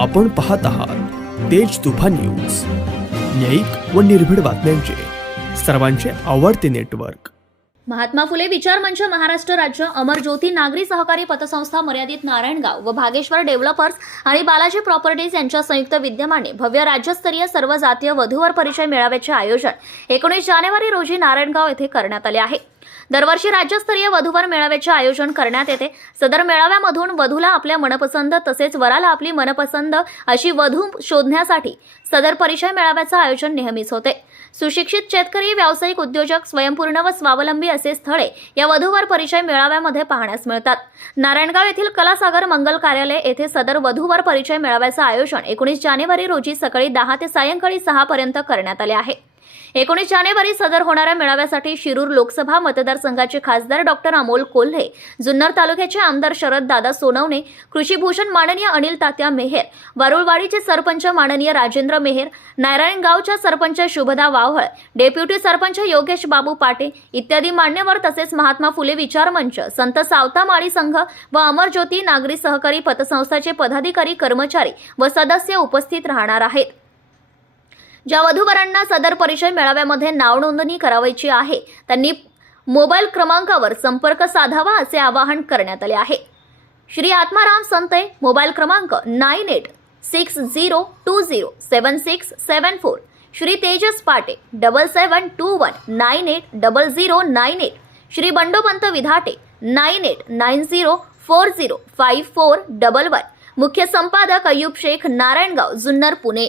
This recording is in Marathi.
आपण पाहत आहात तेज तुफान न्यूज. न्यायिक व निर्भीड बातम्यांचे. सर्वांचे आवडते नेटवर्क. महात्मा फुले विचार मंच महाराष्ट्र राज्य अमर ज्योती नागरी सहकारी पतसंस्था मर्यादित नारायणगाव व भागेश्वर डेव्हलपर्स आणि बालाजी प्रॉपर्टीज यांच्या संयुक्त विद्यमाने भव्य राज्यस्तरीय सर्व जातीय वधूवर परिचय मेळाव्याचे आयोजन एकोणीस जानेवारी रोजी नारायणगाव येथे करण्यात आले आहे. दरवर्षी राज्यस्तरीय वधूवर मेळाव्याचे आयोजन करण्यात येते. सदर मेळाव्यामधून वधूला आपल्या मनपसंद तसेच वराला आपली मनपसंद अशी वधू शोधण्यासाठी सदर परिचय मेळाव्याचं आयोजन नेहमीच होते. सुशिक्षित शेतकरी व्यावसायिक उद्योजक स्वयंपूर्ण व स्वावलंबी असे स्थळे या वधूवर परिचय मेळाव्यामध्ये पाहण्यास मिळतात. नारायणगाव येथील कलासागर मंगल कार्यालय येथे सदर वधूवर परिचय मेळाव्याचं आयोजन एकोणीस जानेवारी रोजी सकाळी दहा ते सायंकाळी सहा पर्यंत करण्यात आले आहे. एकोणीस जानेवारी सदर होणाऱ्या मेळाव्यासाठी शिरूर लोकसभा मतदारसंघाचे खासदार डॉक्टर अमोल कोल्हे जुन्नर तालुक्याचे आमदार शरद दादा सोनवणे कृषीभूषण माननीय अनिल तात्या मेहेर वरुळवाडीचे सरपंच माननीय राजेंद्र मेहेर नारायणगावच्या सरपंच शुभदा वावहळ डेप्युटी सरपंच योगेश बाबू पाटे इत्यादी मान्यवर तसेच महात्मा फुले विचार मंच संत सावता माळी संघ व अमर ज्योती नागरी सहकारी पतसंस्थाचे पदाधिकारी कर्मचारी व सदस्य उपस्थित राहणार आहेत. ज्या वधूवरांना सदर परिचय मेळाव्यामध्ये नाव नोंदणी करावायची आहे त्यांनी मोबाईल क्रमांकावर संपर्क साधावा असे आवाहन करण्यात आले आहे. श्री आत्माराम संते मोबाईल क्रमांक nine eight six zero two zero seven six seven four. Shri Tejas Pate double seven two one nine eight double zero nine eight. Shri Bandopant Vidhate nine eight nine zero four zero five four double one. मुख्य संपादक अयुब शेख नारायणगाव जुन्नर पुणे.